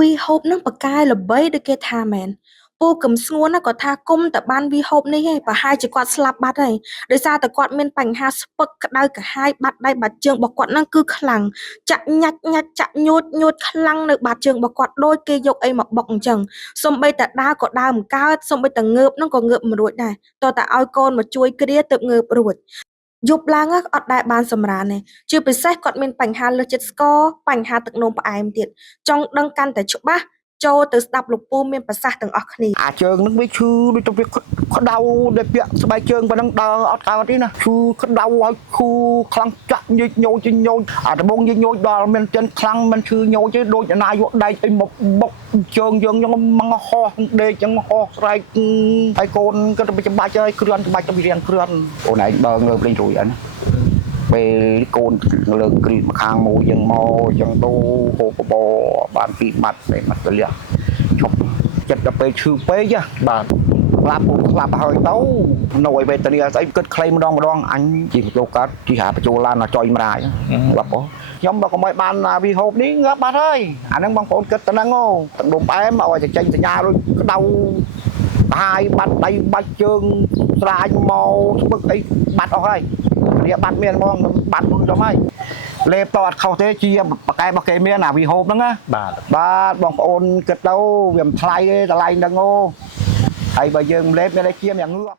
วีโฮปនឹងបកកាយល្បីដូចគេថាមែនពូកឹមស្ងួនណាក៏ថាគុំតែបានវីហូបនេះឯងប្រហែលជាគាត់ស្លាប់បាត់ហើយដោយសារតែគាត់មានបញ្ហាស្ពឹកក្តៅក្រហាយបាត់ដៃបាត់ជើងរបស់គាត់ហ្នឹងគឺខ្លាំងចាក់ញ៉ាច់ចាក់ញូតខ្លាំងនៅបាតជើងរបស់គាត់ដូចគេយកអីមកបុកអញ្ចឹងសំបីតែដើរក៏ដើរមិនកើតសំបីតែងើបហ្នឹងក៏ងើបមិនរួចដែរតើតាឲ្យកូនមកជួយគ្រាទើបងើបរួចយប់ឡើងអត់ដែលបានសម្រានទេជាពិសេសគាត់មានបញ្ហាលើសចិត្តស្ករបញ្ហាទឹកនោមផ្អែមទៀតចង់ដឹងកាន់តែច្បាស់ចូលទៅស្ដាប់លោកពូមានប្រសាសន៍ទាំងអស់គ្នាជើងនឹងវាឈឺដូចទៅវាក្តៅដែលពាក់ស្បែកជើងប៉ុណ្ណឹងដើរអត់កើតទេណាឈឺក្តៅហើយខូខ្លាំងចាក់ញិចញយដំបងញិចញយដល់មានចិនខ្លាំងមិនឈឺញយទេដូចណាយកដែកអីមកបុកជើងយើងចឹងមកហោះដេកចឹងហោះស្រែកហើយកូនគាត់ទៅច្បាច់ហើយគ្រាន់ច្បាច់ទៅវារៀងគ្រាន់អូនឯងដើរងើបលេងរួយអីណាពេលកូនលើគ្រីម្ខាងមួយយ៉ាងមកចឹងទៅហូបបបបានពីបាត់តែបាត់ទៅលះឈប់ចិត្តដល់ពេលឈឺពេកបាទស្លាប់ហើយទៅនៅឯវេទនាស្អីគិតខ្លីម្ដងអញជីវិតលោកកើតជីហាបញ្ចូលឡានចុយម្រាយបាទខ្ញុំបើកុំឲ្យបានវីហូបនេះងាប់បាត់ហើយអាហ្នឹងបងប្អូនគិតទៅហ្នឹងទឹកដុំផ្អែមឲ្យចេញសញ្ញាដូចក្តៅហាយបាត់ដៃបាច់ជើងស្រាញមកស្ពឹកអីបាត់អស់ហើយវាបាត់មានហ្មងបាត់ទៅហើយលេបតអត់ខុសទេជាបកែរបស់គេមានអាវីហូបហ្នឹងណាបាទបងប្អូនគិតទៅវាមិនថ្លៃទេតម្លៃហ្នឹងហើយបើយើងលេបមានតែជាយ៉ាងងឿប